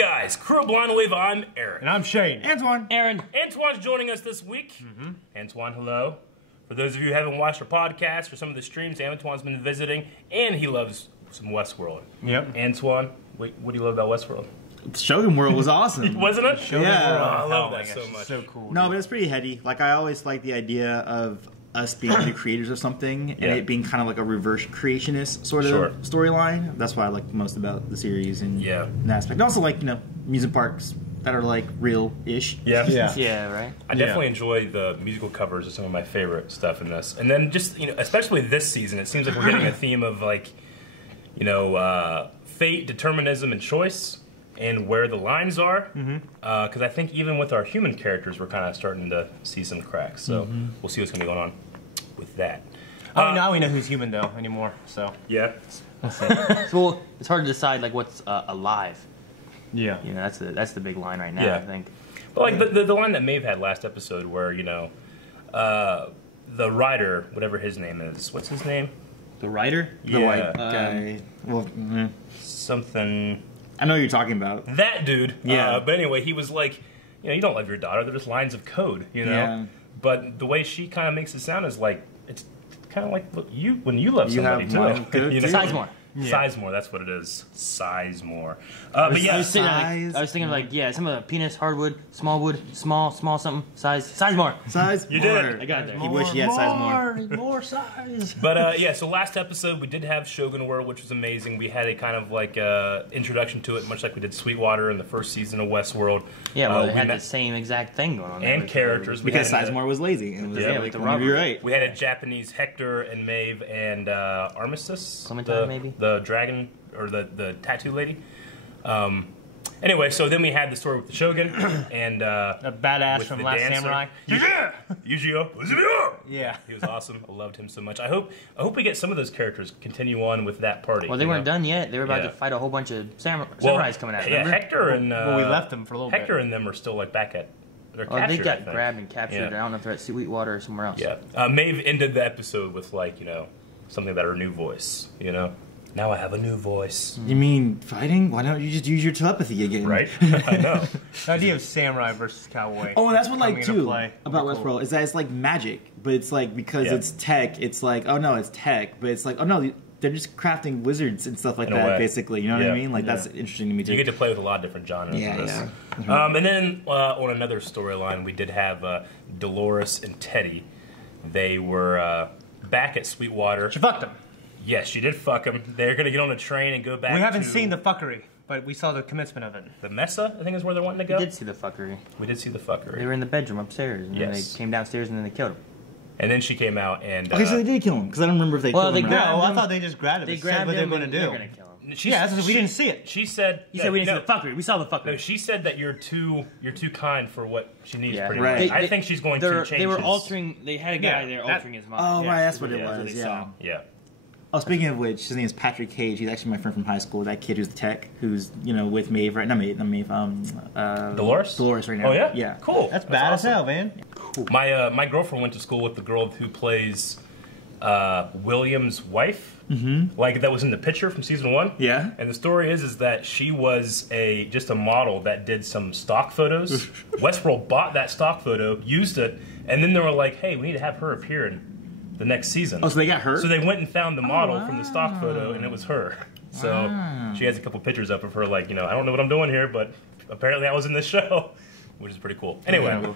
guys, Crew of Blind Wave, I'm Aaron. And I'm Shane. Antoine. Aaron. Antoine's joining us this week. Antoine, hello. For those of you who haven't watched our podcast or some of the streams, Antoine's been visiting, and he loves some Westworld. Yep. Antoine, what do you love about Westworld? Shogun World was awesome. Wasn't it? Yeah. Oh, I love Oh that so much. So cool. No, but it's pretty heady. Like, I always like the idea of us being the creators of something and it being kind of like a reverse creationist sort of storyline. That's what I like most about the series and that aspect. And also, like, you know, amusement parks that are like real-ish. Yeah, right. I definitely enjoy the musical covers of some of my favorite stuff in this. And then just, you know, especially this season, it seems like we're getting a theme of, like, you know, fate, determinism, and choice, and where the lines are. Because I think even with our human characters, we're kind of starting to see some cracks. So we'll see what's going to be going on with that. Now we know who's human, though, anymore, so. Yeah. Well, it's hard to decide, like, what's alive. Yeah. You know, that's the big line right now, I think. But, like, the line that Maeve had last episode where, you know, the writer, whatever his name is, what's his name? The writer? The white guy. Well, Something... I know what you're talking about. That dude. Yeah. But anyway, he was like, you know, you don't love your daughter. They're just lines of code, you know? Yeah. But the way she kind of makes it sound is like, it's kind of like when you love somebody, have one too. good You know? Sizemore. Sizemore, that's what it is. Sizemore. But yeah, I was thinking of, like, some of the penis, hardwood, small wood, small something, Sizemore. Size. You did it. I got it there. He wished he had size more. More size. But yeah, so last episode we did have Shogun World, which was amazing. We had a kind of like introduction to it, much like we did Sweetwater in the first season of Westworld. Yeah, well, it had the same exact thing going on. And characters. Because Sizemore was lazy. And it was with the rubber. You're right. We had a Japanese Hector and Maeve and Armistice. Clementine, maybe? The dragon, or the tattoo lady. Anyway, so then we had the story with the Shogun and A badass with from the Last dancer. Samurai. Yujiro. Yeah. He was awesome. I loved him so much. I hope we get some of those characters continue on with that party. Well, they weren't done yet. They were about to fight a whole bunch of samurais coming at them. Yeah, remember? Hector and Well, we left them for a little Hector bit. and them are still like back at. They're Oh, they captured, I got think. grabbed and captured. Yeah. I don't know if they're at Sweetwater or somewhere else. Yeah. Maeve ended the episode with, like, you know, something about her new voice, you know? Now I have a new voice. You mean fighting? Why don't you just use your telepathy again? Right? I know. The idea of samurai versus cowboy. Oh, that's what, like, too, play. about Cool. Westworld, is that it's like magic, but it's like, because it's tech, it's like, oh no, it's tech, but it's like, oh no, they're just crafting wizards and stuff like In a that, way. basically, you know what I mean? Like, that's interesting to me, too. You get to play with a lot of different genres in this. Yeah. And then on another storyline, we did have Dolores and Teddy. They were back at Sweetwater. She fucked him. Yes, she did fuck him. They're going to get on a train and go back We haven't to seen the fuckery, but we saw the commencement of it. the Mesa, I think is where they're wanting to go. We did see the fuckery. We did see the fuckery. They were in the bedroom upstairs, and then they came downstairs, and then they killed him. And then she came out and... Okay, so they did kill him, because I don't remember if they killed him or not. No, I thought they just grabbed him. They They grabbed said what him they were and going they're to do. gonna kill him. Yeah, that's because we didn't see it. She said... You said we didn't see the fuckery. We saw the fuckery. No, she said that you're too kind for what she needs, pretty Right. much. I think she's going to change They were his... altering... They had a guy there altering his mind. Oh, right, that's what it That's what was, they yeah. saw. Yeah. Oh, speaking of which, his name is Patrick Cage. He's actually my friend from high school. That kid who's the tech, who's, you know, with Maeve, right? Not Maeve, Dolores? Dolores right now. Oh, yeah? Yeah. Cool. That's bad as hell, man. Cool. My girlfriend went to school with the girl who plays William's wife. Like, that was in the picture from season 1. Yeah. And the story is that she was just a model that did some stock photos. Westworld bought that stock photo, used it, and then they were like, hey, we need to have her appear in the next season. Oh, so they got her? So they went and found the model from the stock photo, and it was her. So she has a couple pictures up of her, like, you know, I don't know what I'm doing here, but apparently I was in this show, which is pretty cool. Anyway,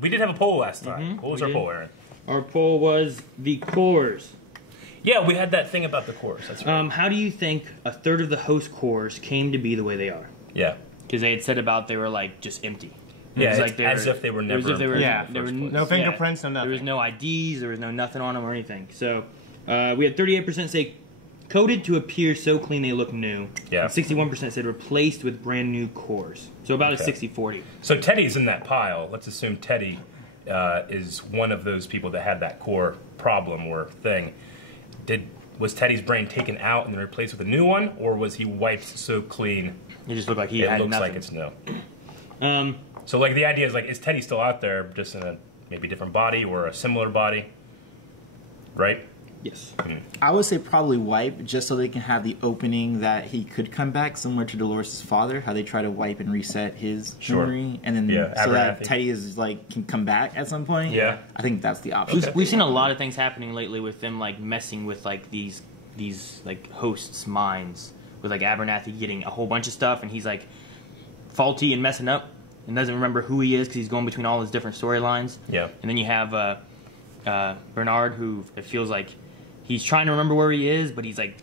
we did have a poll last time. What was our poll, Aaron? Our poll was the cores. Yeah, we had that thing about the cores. That's right. How do you think a third of the host cores came to be the way they are? Yeah. Because they had said about they were like just empty. Yeah, It was it's as if they were never As if they were, in there were No fingerprints, no nothing. There was no IDs, there was no nothing on them or anything. So we had 38% say coded to appear so clean they look new. Yeah. And 61% said replaced with brand new cores. So about a 60-40. So Teddy's in that pile. Let's assume Teddy is one of those people that had that core problem or thing. Was Teddy's brain taken out and then replaced with a new one, or was he wiped so clean? It just looked like he it had looks nothing. like it's new. So like the idea is like, is Teddy still out there, just in a maybe different body or a similar body? Right? Yes. I would say probably wipe, just so they can have the opening that he could come back, similar to Dolores' father, how they try to wipe and reset his memory, and then so that Teddy is like can come back at some point. Yeah, I think that's the option. We've seen a lot of things happening lately with them like messing with like these like hosts' minds, with like Abernathy getting a whole bunch of stuff, and he's like faulty and messing up and doesn't remember who he is because he's going between all his different storylines. Yeah, and then you have Bernard, who it feels like he's trying to remember where he is, but he's like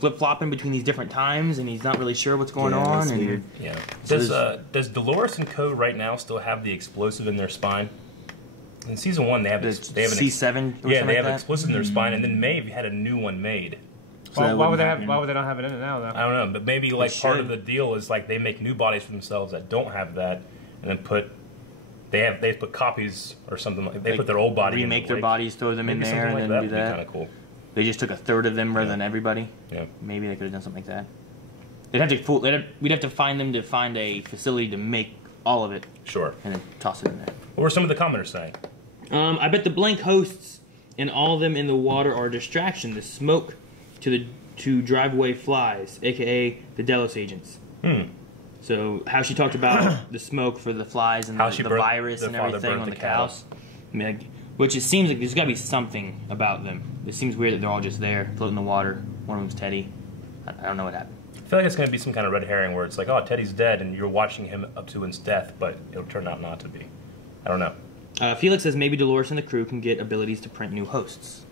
flip-flopping between these different times, and he's not really sure what's going on. That's weird. Yeah. So does Dolores and Co. right now still have the explosive in their spine? In season 1, they have an C7. Yeah, they have explosive in their spine, and then Maeve had a new one made. So why would they not have it in it now, though? I don't know, but maybe like part of the deal is like they make new bodies for themselves that don't have that, and then they put copies or something like they put their old body remake their bodies, throw them in there, and then do that. Kind of cool. They just took a third of them rather than everybody. Yeah. Maybe they could have done something like that. We'd have to find a facility to make all of it. Sure. And then toss it in there. What were some of the commenters saying? I bet the blank hosts and all of them in the water are a distraction. The smoke to drive away flies, aka the Delos agents. So how she talked about the smoke for the flies and the virus and everything on the cows. I mean, like, which it seems like there's got to be something about them. It seems weird that they're all just there, floating in the water. One of them's Teddy. I don't know what happened. I feel like it's going to be some kind of red herring where it's like, oh, Teddy's dead, and you're watching him up to his death, but it'll turn out not to be. I don't know. Felix says maybe Dolores and the crew can get abilities to print new hosts.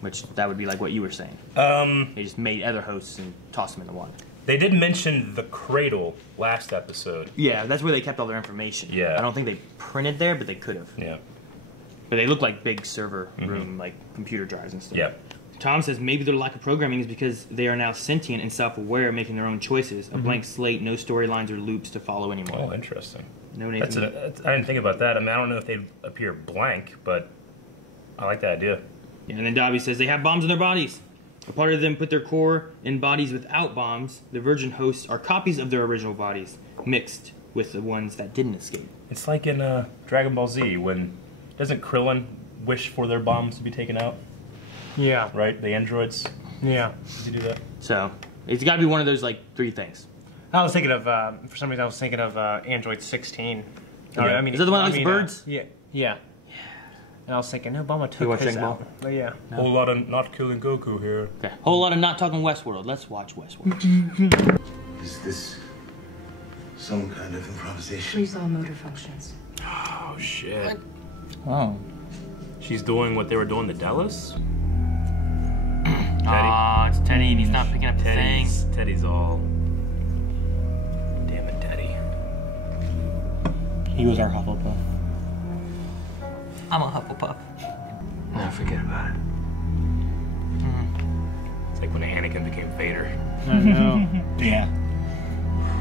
Which, that would be like what you were saying. They just made other hosts and tossed them in the water. They did mention the cradle last episode. Yeah, that's where they kept all their information. Yeah. I don't think they printed there, but they could have. Yeah. But they look like big server room, like computer drives and stuff. Yeah. Tom says maybe their lack of programming is because they are now sentient and self-aware, making their own choices. A blank slate, no storylines or loops to follow anymore. Oh, interesting. No, Nathan. I didn't think about that. I mean, I don't know if they'd appear blank, but I like that idea. Yeah, and then Dobby says they have bombs in their bodies. A part of them put their core in bodies without bombs. The virgin hosts are copies of their original bodies, mixed with the ones that didn't escape. It's like in Dragon Ball Z when doesn't Krillin wish for their bombs to be taken out? Yeah. Right? The androids? Yeah. Did you do that? So, it's got to be one of those, like, 3 things. I was thinking of, for some reason, I was thinking of Android 16. Yeah. I mean, is that the one that likes birds? Yeah. Yeah. And I was thinking, Obama took his out. But yeah. No. Whole lot of not killing Goku here. Okay. Whole lot of not talking Westworld. Let's watch Westworld. Is this some kind of improvisation? Freeze all motor functions. Oh, shit. Oh. She's doing what they were doing to Dallas? Aw, it's Teddy and he's not picking up the thing. Teddy's all... Damn it, Teddy. He was our Hufflepuff. I'm a Hufflepuff. No, forget about it. It's like when Anakin became Vader. I know. Yeah.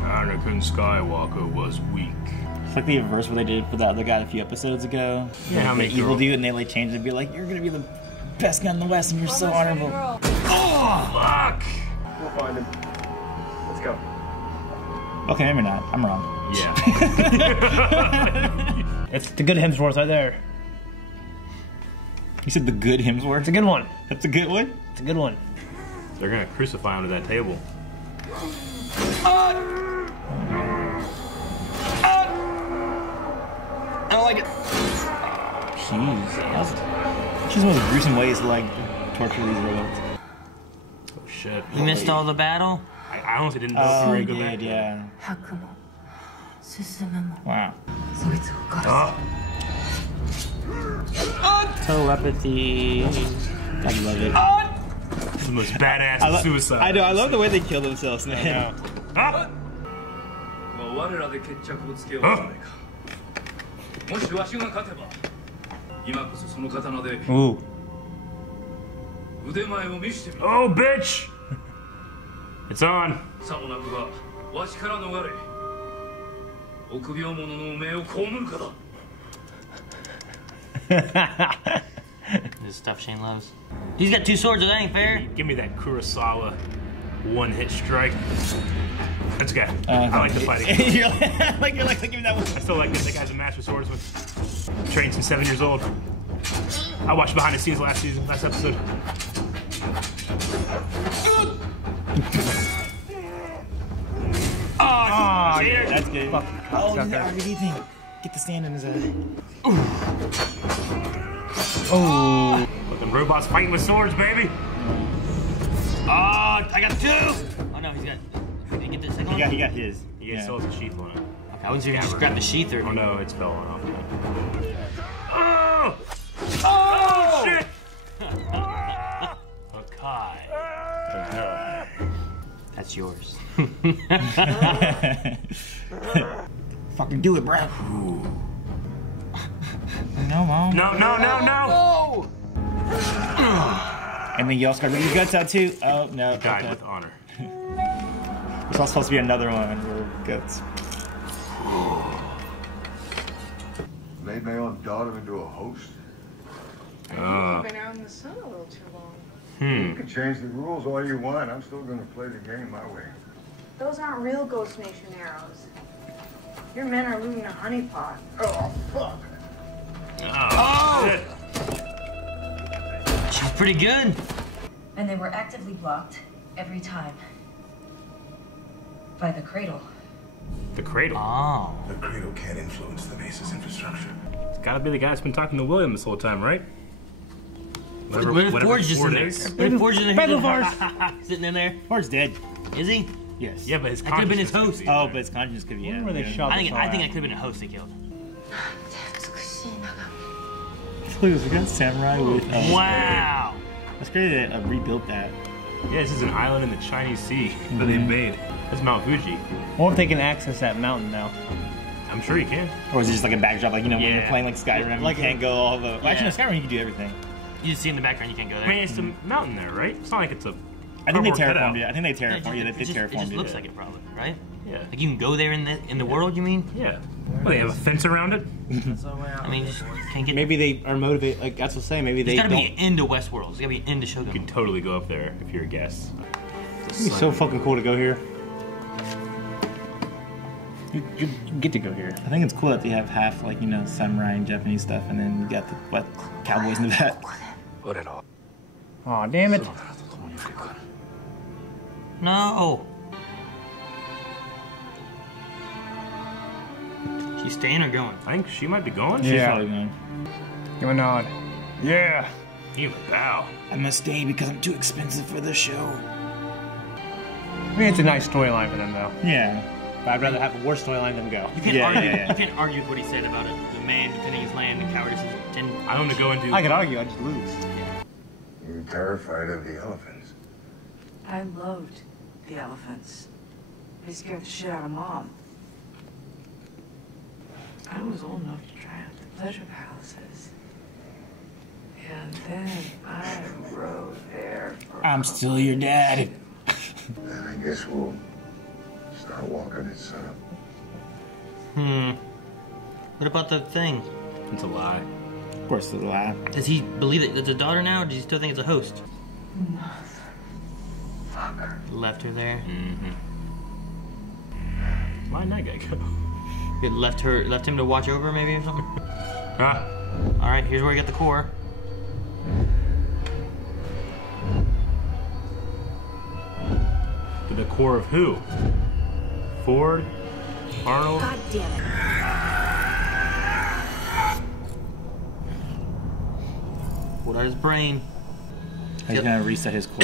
Anakin Skywalker was weak. It's like the reverse what they did for the other guy a few episodes ago. Yeah, like the evil dude, and they like changed it and be like, you're gonna be the best guy in the West and you're so honorable. Oh, fuck! We'll find him. Let's go. Okay, maybe not. I'm wrong. Yeah. It's the good Hemsworth right there. You said the good Hemsworth? It's a good one. That's a good one? It's a good one. They're gonna crucify him to that table. I don't like it. Jeez. She's one of the gruesome ways to like torture these robots. Oh shit. You missed all the battle? I honestly didn't know if you were Oh, good good, yeah. 白も進むも Wow. そいつを殺す Telepathy. I love it. It's the most badass suicide. I know, I love the way they kill themselves, man. Ah! 我らで決着をつけようじゃないか。もしわしが勝てば、今こそその刀で Ooh. 腕前を見せてみろ。 Oh, bitch! It's on. さもなくばわしから逃れ、臆病者の汚名を被るかだ。 This is stuff Shane loves. He's got 2 swords, that ain't fair. Give me that Kurosawa one-hit strike. Let's go. I like the fighting. You're like give me that one. I still like this. That guy's a master swordsman. Trained since 7 years old. I watched behind the scenes last episode. Oh, yeah, that's good. Fuck. Oh, the RVD thing. Get the stand in his head. Oh. Fucking robots fighting with swords, baby. Oh, I got 2. Oh no, he's got. Did he get the second one? He got his. He still has a sheath on it. Okay, I wasn't sure if you just grabbed the sheath or. Oh no, it's fell off. Oh! Oh shit! Okay. That's yours. Fucking do it, bro. No, Mom. No! And then you also got rid of your guts out too. Oh, no. Died with honor. There's also supposed to be another one where guts. Made my own daughter into a host. I think you've been out in the sun a little too long. You can change the rules all you want. I'm still going to play the game my way. Those aren't real Ghost Nation arrows. Your men are looting a honeypot. Oh, fuck. Oh! Shit. She's pretty good. And they were actively blocked every time. By the cradle. The cradle. Oh. The cradle can't influence the base's infrastructure. It's gotta be the guy that's been talking to William this whole time, right? What if Ford's just in there? What if Ford's in there? Sitting in there? Ford's dead. Is he? Yes. Yeah, but his That could have been his host. Oh, but his conscience could be. Yeah. Where they shot I think this all I think at. it could have been a host they killed. Look, we got samurai with. Wow. That's crazy. They rebuilt that. Yeah, this is an island in the Chinese Sea that they made. That's Mount Fuji. I wonder if they can access that mountain now. I'm sure you can. Or is it just like a backdrop? Like, you know, when you're Yeah. playing like Skyrim, Like you can't go all the. Well, actually, no, Yeah. Skyrim, you can do everything. You just see in the background, you can't go I there. mean, it's a mountain there, right? It's not like it's a. I think they cardboard cutout. terraformed it. I think they terraformed it. It They just terraformed it. looks like it probably, right? Yeah. Like you can go there in the world, you mean? Yeah. Well, they have a fence around it. I mean, you just can't get. Maybe they are motivated. Like that's what I'm saying. Maybe they There's don't. gotta be an end to Westworld. There's gotta be an end to You Shogun. can totally go up there if you're a guest. It'd be so fucking cool to go here. You get to go here. I think it's cool that they have half, like, you know, samurai and Japanese stuff, and then you got the cowboys in the back. Aw, damn it. No. She's staying or going? I think she might be going. She's Yeah. probably going. Give a nod. Yeah. Even bow. I must stay because I'm too expensive for the show. I mean, it's a nice storyline for them, though. Yeah. But I'd rather have a worse storyline than go. You can't Yeah, argue. yeah, yeah. You can't argue with what he said about it. The man defending his land and cowardice is I want to go into. I could argue, I'd just lose. You're terrified of the elephants. I loved the elephants. They scared the shit out of Mom. I was old enough to try out the pleasure palaces. And then I rode there for I'm still your dad. Then I guess we'll start walking it, son. What about the thing? It's a lie. Of course, it's a lie. Does he believe that it's a daughter now, or does he still think it's a host? Fucker. Left her there. Why'd that guy go? He left him to watch over, maybe or something. Ah. All right, here's where I got the core. The core of who? Ford? Arnold? God damn it. Pulled out his brain. He's gonna reset his core.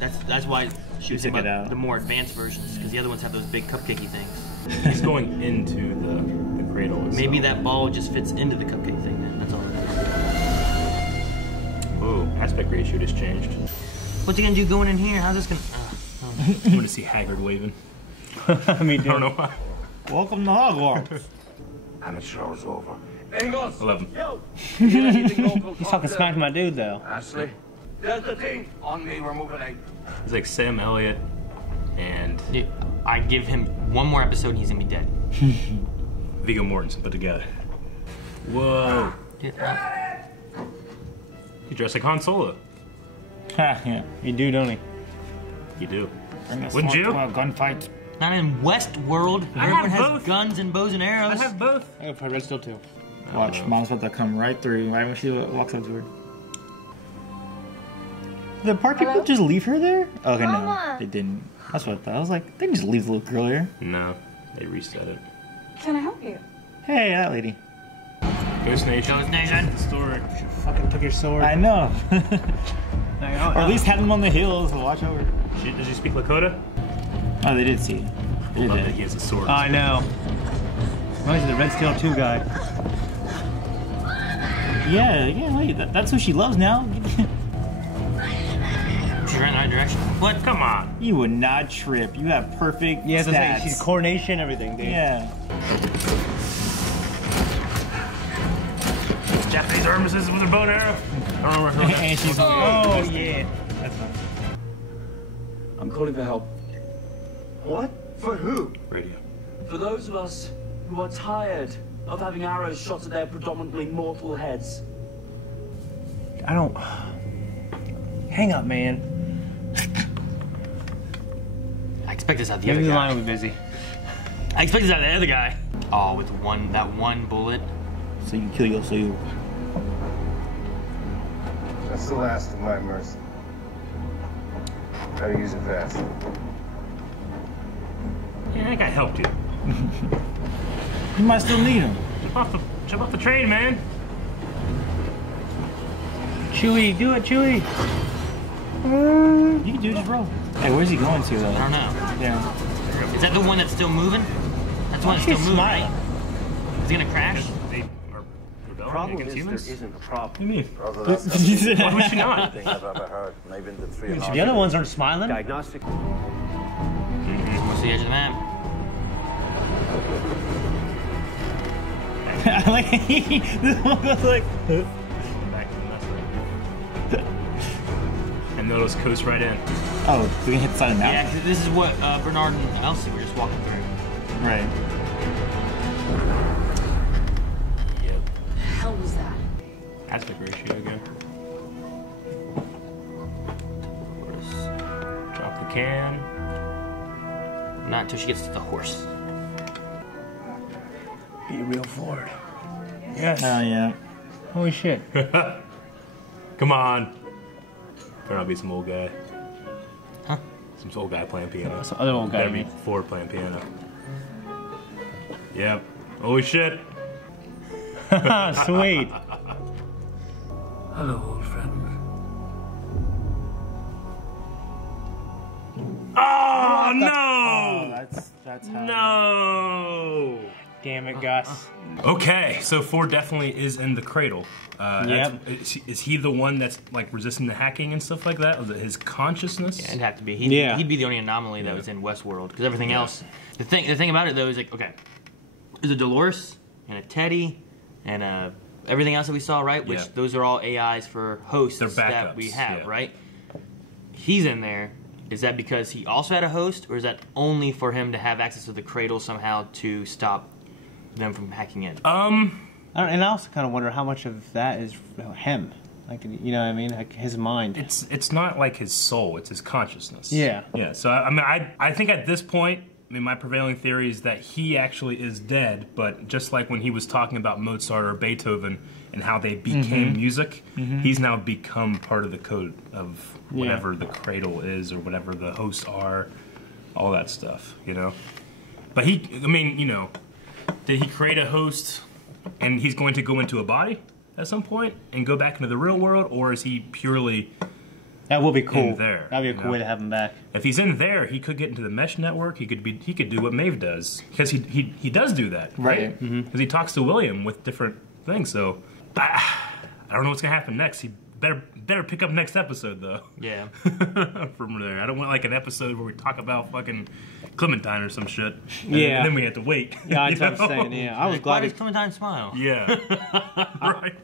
Yeah, that's why she was took talking it about out. the more advanced versions, because the other ones have those big cupcakey things. He's going into the cradle. Itself. Maybe that ball just fits into the cupcake thing. Then that's all. Whoa, aspect ratio just changed. What's he gonna do going in here? How's this gonna? I'm going to see Haggard waving. I mean, I don't know why. Welcome to Hogwarts. And the show's over. 11. he's talking smack to my dude, though. Ashley, there's the thing. On me, we're moving out. He's like Sam Elliott and Yeah, I give him one more episode, and he's gonna be dead. Viggo Mortensen put together. Whoa. Yeah, He dressed like Han Solo. Ha, yeah. You do, don't he? You do. Bring us Wouldn't on you? to a gunfight. not in Westworld, where I have everyone has both. guns and bows and arrows. I have both. I got Red Steel too. Watch, Mom's about to come right through right when she walks up to her. The park people just leave her there? Okay, Mama. no, they didn't. That's what I thought. I was like, they just leave the little girl here. No, they reset it. Can I help you? Hey, that lady. Ghost Nation. Ghost Nation. Sword. Fucking took your sword. I know. Or at least have them on the hills to watch over. Does he speak Lakota? Oh, they did see it. They Love did. that he has a sword. I know. Reminds me of the Red Steel 2 guy. Yeah, wait, that's who she loves now. She's right in the right direction. What? Come on. You would not trip. You have perfect Yeah, so stats. she's coordination, everything, dude. Yeah. Japanese armistice with a bow and arrow. I don't know. And she's Oh, yeah. That's nice. I'm calling for help. What? For who? Radio. For those of us who are tired of having arrows shot at their predominantly mortal heads. I don't... Hang up, man. I expect this out of the Maybe other the guy. line will be busy. I expect this out of the other guy. Oh, with that one bullet. So you can kill your soul. That's the last of my mercy. Gotta use it fast. Yeah, that guy helped you. You might still need him. Jump off the train, man. Chewie, do it, Chewie. You can do it, just roll. Hey, where's he going to, though? I don't know. Yeah. Is that the one that's still moving? That's the one that's still moving, right? Is he gonna crash? They are rebelling against humans? There isn't a problem. What do you mean? Brother, that's Why would she not? thing I've ever heard. Maybe the three and The other ones aren't smiling. diagnostic. What's the edge of the map? I like this one goes like. Back to the mess. And they'll just coast right in. Oh, we can hit the side of the Yeah, mountain. 'cause this is what Bernard and Elsie were just walking through. Right. Yep. The hell was that? Aspect ratio again. Drop the can. Not until she gets to the horse. Be real forward. Yes. Oh, yeah. Holy shit. Come on. Better not be some old guy. Huh? Some old guy playing piano. That's the other old guy, Better I be mean. Ford playing piano. Yep. Holy shit. Sweet. Hello, old friend. Oh, no! Oh, that's how. No! Damn it, Gus. Okay, so Ford definitely is in the cradle. Yep. Is he the one that's like resisting the hacking and stuff like that? Was it his consciousness? Yeah, it'd have to be. Yeah. He'd be the only anomaly that was in Westworld, because everything else. The thing about it though is like, okay, there's a Dolores and a Teddy and everything else that we saw, right? Which those are all AIs for hosts They're that backups, we have, yeah. right? He's in there. Is that because he also had a host, or is that only for him to have access to the cradle somehow to stop them from hacking in? And I also kind of wonder how much of that is him. Like, you know what I mean? Like his mind. It's not like his soul; it's his consciousness. Yeah. Yeah. So I mean, I think at this point, I mean, my prevailing theory is that he actually is dead. But just like when he was talking about Mozart or Beethoven and how they became music, he's now become part of the code of whatever the cradle is or whatever the hosts are, all that stuff. You know. But I mean, you know, did he create a host and he's going to go into a body at some point and go back into the real world, or is he purely That would be cool. in there? That'd be a cool way to have him back. If he's in there, he could get into the mesh network. He could do what Maeve does, because he does do that, right? Because he talks to William with different things. So I don't know what's gonna happen next. He better pick up next episode though. Yeah. From there, I don't want like an episode where we talk about fucking Clementine or some shit. And Yeah. then we have to wait. Yeah, that's you what I'm know? saying. Yeah, I was Like, why glad. does Clementine smile? Yeah. Right.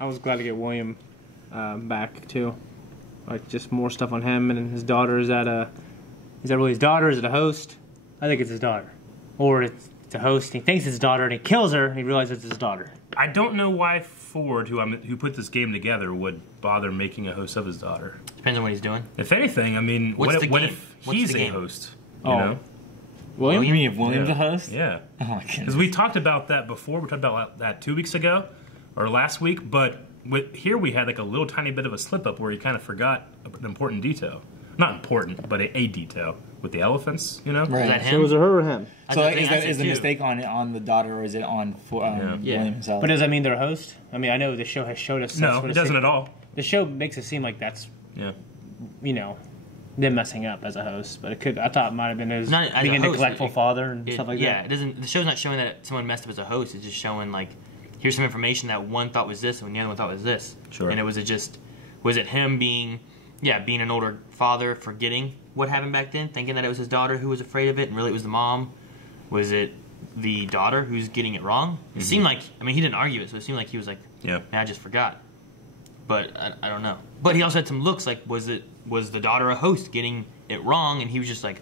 I was glad to get William back too. Like just more stuff on him and his daughter. Is that really his daughter? Is it a host? I think it's his daughter, or it's a host. And he thinks it's his daughter, and he kills her, and he realizes it's his daughter. I don't know why Ford, who put this game together, would bother making a host of his daughter. Depends on what he's doing. If anything, I mean, What's the what game? if What's he's the a game? host? Oh. You know? William? You mean if William's Yeah. a host? Yeah. Oh my goodness. Because we talked about that before. We talked about that 2 weeks ago, or last week. But here we had like a little tiny bit of a slip up where he kind of forgot an important detail. Not important, but a detail with the elephants. You know, right? Is that him? So was it her or him? So is the mistake on the daughter, or is it on William himself? But does that mean they're a host? I mean, I know the show has showed us. No, it doesn't at all. The show makes it seem like that's you know, them messing up as a host, but it could. I thought it might have been his being a neglectful father and stuff like that. Yeah, it doesn't. The show's not showing that someone messed up as a host. It's just showing like, here's some information that one thought was this and the other one thought was this. Sure. And was it him being an older father, forgetting what happened back then, thinking that it was his daughter who was afraid of it, and really it was the mom? Was it the daughter who's getting it wrong? It seemed like, I mean, he didn't argue it, so it seemed like he was like, man, I just forgot. But I don't know. But he also had some looks like, was the daughter a host getting it wrong? And he was just like,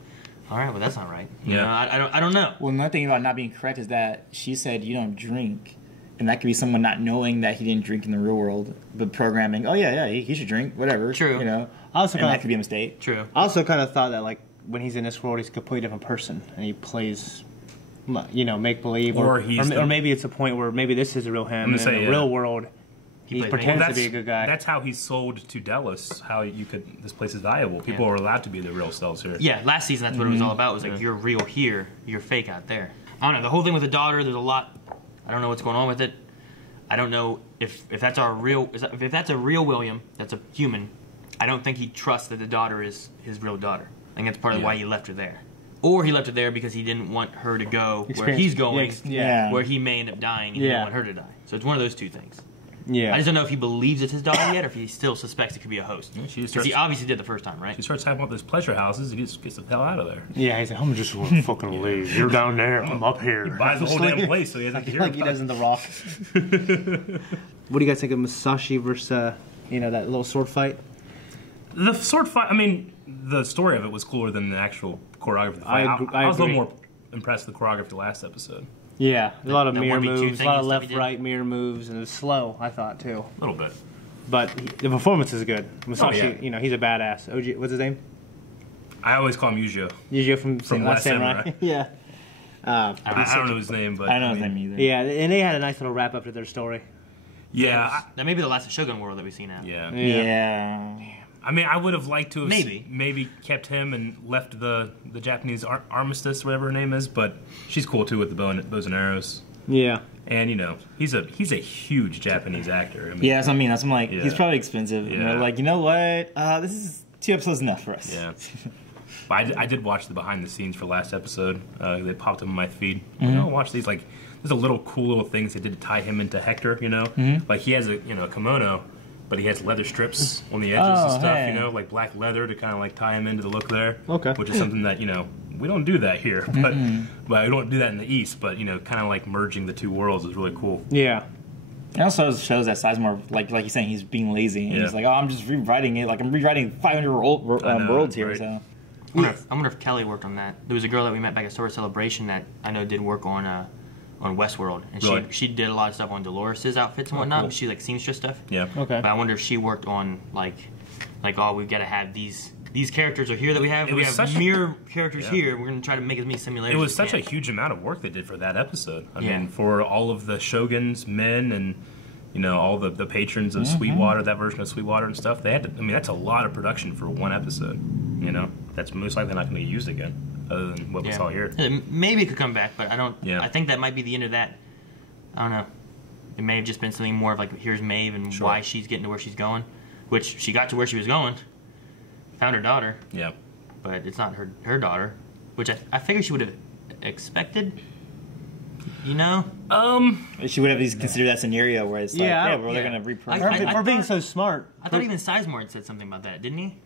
all right, well, that's not right. You know, I don't know. Well, another thing about not being correct is that she said you don't drink. And that could be someone not knowing that he didn't drink in the real world, but programming, he should drink, whatever. True. You know, also and that could be a mistake. True. I also kind of thought that, like, when he's in this world, he's a completely different person, and he plays, you know, make-believe. Or maybe it's a point where maybe this is a real him, and in the real world, he pretends to be a good guy. That's how he's sold to Delos, how this place is valuable. People are allowed to be their real selves here. Yeah, last season that's what it was all about. It was like, you're real here, you're fake out there. I don't know, the whole thing with the daughter, there's a lot. I don't know what's going on with it. I don't know if that's if that's a real William, that's a human. I don't think he trusts that the daughter is his real daughter. I think that's part of why he left her there. Or he left her there because he didn't want her to go where he's going, where he may end up dying, and he didn't want her to die. So it's one of those two things. Yeah. I just don't know if he believes it's his daughter yet, or if he still suspects it could be a host. Because he obviously did the first time, right? She starts talking about those pleasure houses, and he just gets the hell out of there. Yeah, he's like, I'm just going to fucking leave. You're down there, I'm up here. He buys the whole damn place, so he doesn't hear like he does in The Rock. What do you guys think of Musashi versus, that little sword fight? The sword fight, I mean, the story of it was cooler than the actual choreography of the fight. I was a little more impressed with the choreography the last episode. Yeah, a lot of mirror moves, a lot of left-right mirror moves, and it was slow, I thought, too. A little bit. But the performance is good. Musashi, he's a badass. OG, what's his name? I always call him Yujiro. Yujiro from Last Samurai. Yeah. I don't know his name, but... I don't know his name either. Yeah, and they had a nice little wrap-up to their story. Yeah. That may be the last Shogun world that we've seen now. Yeah. I mean, I would have liked to have maybe kept him and left the Japanese armistice, whatever her name is, but she's cool too with the bows and arrows. Yeah. And he's a huge Japanese actor. I mean, that's what I mean. That's what I'm like. He's probably expensive. Yeah. And they're like, you know what? This is 2 episodes enough for us. Yeah. But I did watch the behind the scenes for last episode. They popped up on my feed. I'll watch these. Like, there's a cool little things they did to tie him into Hector. Like he has a kimono. But he has leather strips on the edges and stuff, like black leather to kind of like tie him into the look there. Okay. Which is something that, we don't do that here. But we don't do that in the East. But, kind of like merging the two worlds is really cool. Yeah. It also shows that Sizemore, like he's saying, he's being lazy. And he's like, I'm just rewriting it. Like, I'm rewriting 500 worlds here, right. so. I wonder if Kelly worked on that. There was a girl that we met back at Sword Celebration that I know did work on Westworld, and she did a lot of stuff on Dolores' outfits and whatnot. Cool. She like seamstress stuff. Yeah. Okay. But I wonder if she worked on like we've got to have these characters are here that we have. We have mirror characters here. We're gonna try to make as many similarities. It was such a huge amount of work they did for that episode. I mean, for all of the Shogun's men and all the patrons of Sweetwater, that version of Sweetwater and stuff. They had to. I mean, that's a lot of production for one episode. That's most likely not going to be used again. Other than what we saw here. Maybe it could come back, but I don't. I think that might be the end of that. I don't know. It may have just been something more of like, here's Maeve and why she's getting to where she's going, which she got to where she was going, found her daughter. Yeah. But it's not her daughter, which I figured she would have expected. She would have at least considered that scenario where it's they're going to reprogram. We're being so smart. I thought even Sizemore had said something about that, didn't he?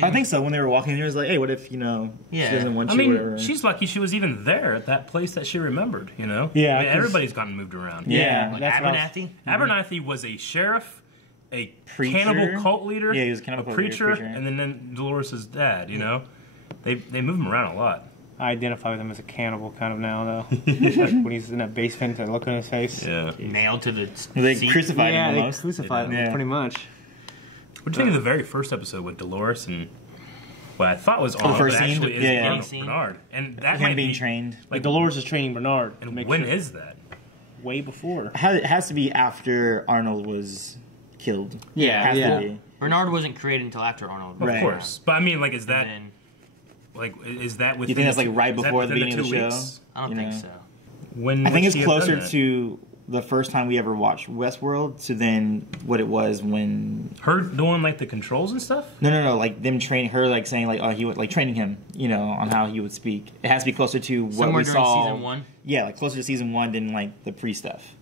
I think so. When they were walking in, it was like, hey, what if, she doesn't want you, whatever. She's lucky she was even there at that place that she remembered, Yeah. I mean, everybody's gotten moved around. Yeah. Like Abernathy? Abernathy was a sheriff, a preacher. Cannibal cult leader, he was a cannibal preacher, and then Dolores' dad, They move him around a lot. I identify with him as a cannibal kind of now, though. Like when he's in that basement and look on his face. Yeah. Nailed to the They crucified him almost. Yeah, they crucified him pretty much. What do you think of the very first episode with Dolores and what I thought was on, first but scene? actually is Bernard? And that him being trained. Like Dolores is training Bernard. And when is that? Way before. It has to be after Arnold was killed. Yeah, Has yeah. to be. Bernard wasn't created until after Arnold. Of course. But I mean, like, is that then, is that within? You think that's like the right is that before the within beginning of the show? weeks? I don't think so. When I think would it's she have done closer that? to the first time we ever watched Westworld to then what it was when her doing like the controls and stuff. no, like them training her, like saying like, oh, he would like training him, you know, on how he would speak. It has to be closer to what Somewhere we during saw. season 1? Yeah, like closer to season 1 than like the pre stuff.